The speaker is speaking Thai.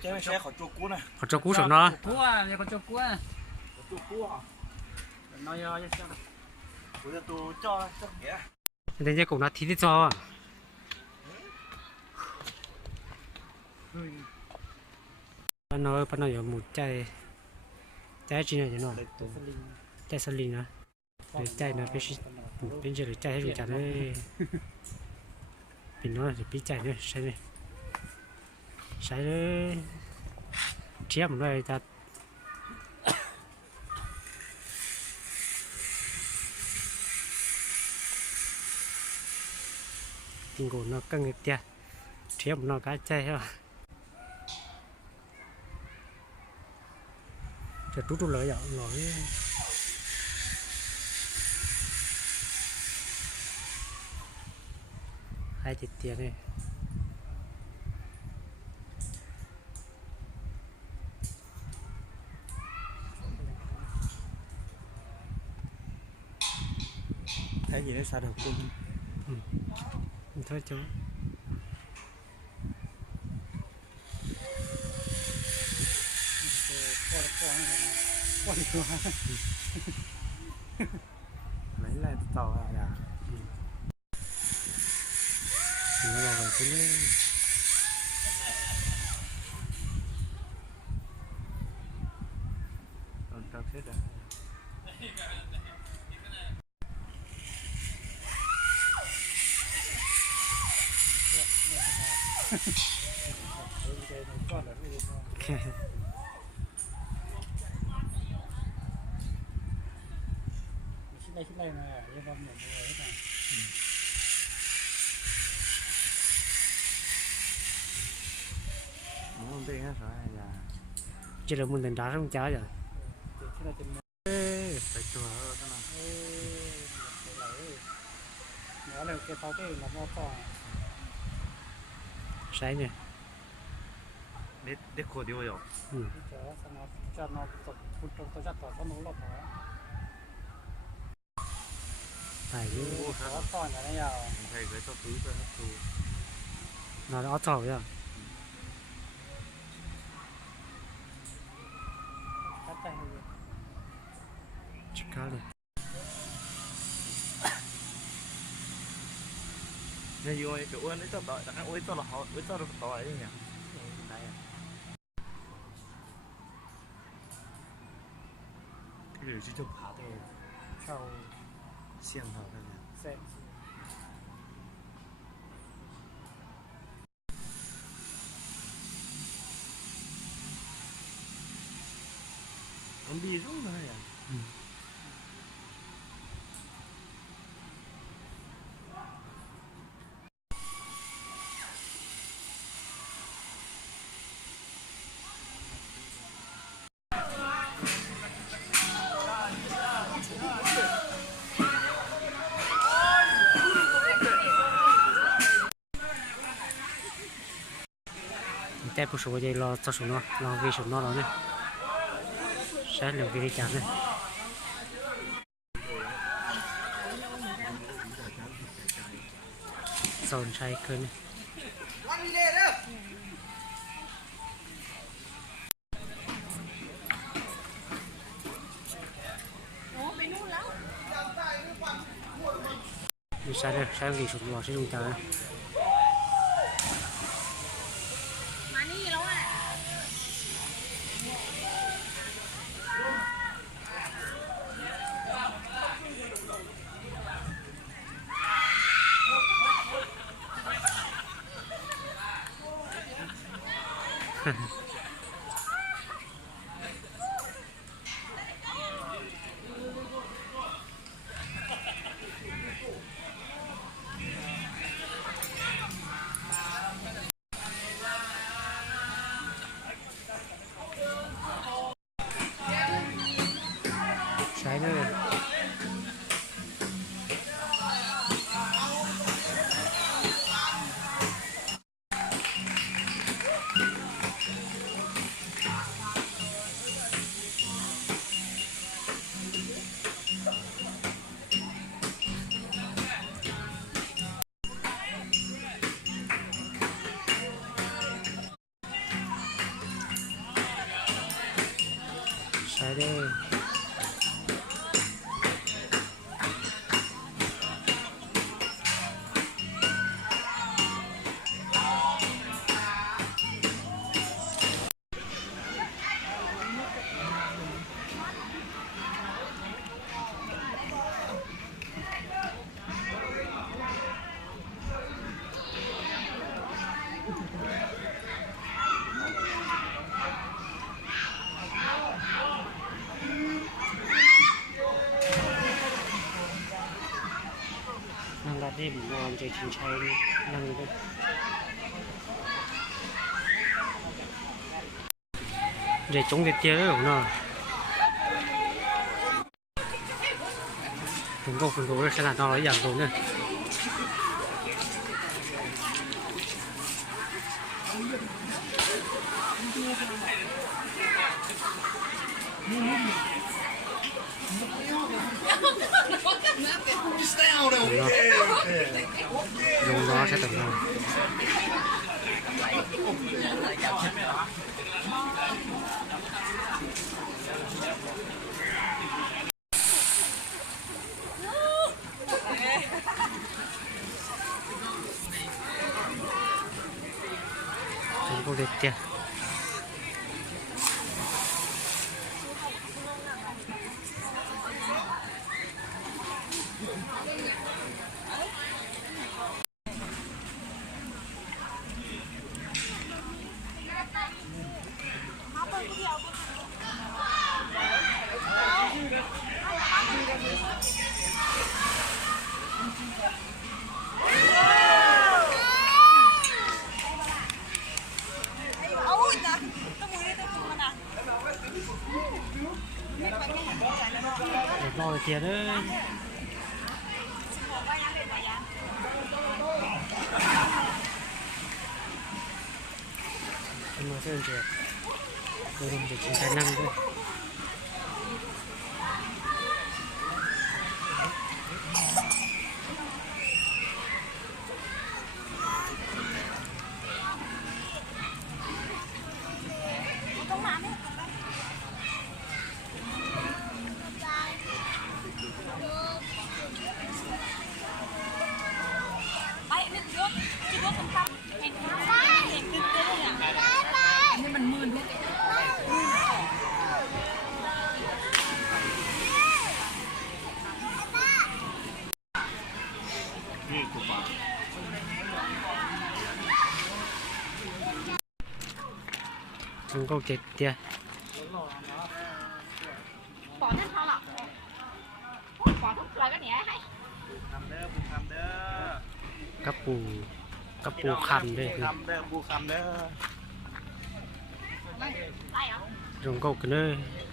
cái xe khỏi chua cú này. เขาจะกู้สมเนาะ กู้อ่ะเนี่ยคนจบกู้อ่ะ Chua cú à? น้อยๆจะ Bây giờ tôi cho nghĩa. เดี๋ยวจะกูนัดทีที่จอปนอยหมุดใจจริงเลยเนาะใจสลิงนะหรือใจนะเป็นเจหรือใจให้รู้จักเลยเป็นน้อยหรือปีใจเนี่ยใช่ไหมใช่เลยเทียบมันด้วยจัดtình của nó căng nghịch tia thiếp nó cá chay hết rồi chút lỡ dạo nói hai thịt tiền này Thấy gì nó sao được cung. thôi chú Lấy lại tàu à? nó vào cái thứ Còn tao chết à?ชิ้นใดมาเรียกว่าเหมือนเลยใช่ไหม Muốn tiền hết rồi à? chỉ là muốn đền đá không cháu rồi ชิ้นใดจะมี Phải chùa hơn cái nào? เดี๋ยวเราเก็บเตาเต้เรามอต่อ sai nè Để khổ đi vô. จะนอนตกพุทธตัวจัดต่อสนุกหรอก phải chứ ขอต่ออย่างนี้ยาว Thầy gửi cho túi cho hấp thu. nó đã trầu rồi ตัดใจ chỉ có này Nhưng vô ấy, chỗ ấy cho tội, đã ôi cho là họ, ôi cho là tội đấy nhỉ? Đấy à? Cái điều chỉ chụp hả thôi. เช่า Xiềng hả thôi nhỉ? เสร็จ Con đi rung rồi à? tay phụ số vậy lo cho số nó ghi số nó đó này sẽ được ghi chạm này dồn sai cơn này đi sai đây sai ghi số nó sẽ dùng chạm này sai nữa เด้อนั่งรัดได้นอนใจชิงชัยนั่งด้วยเดี๋ยวจงเด็ดเตี้ยเลยของเนาะผมก็คุณก็ขนาดนอนอย่างตรงเนี่ยลงล้อใช่แต่เนาะผมก็เด็ดเตี้ยรอเตี้ยเลยเป็นมาเส้นเจียโดยรวมเด็กชายนั่งด้วยถึงก็เก็บเตี้ยbỏ nhân thao lọ bỏ thuốc lời cái này hay ทำเด้อปูคำเด้อก ระปูคำด้วย คำเด้อปูคำเด้อ tay hả ลงก็กันเลย เ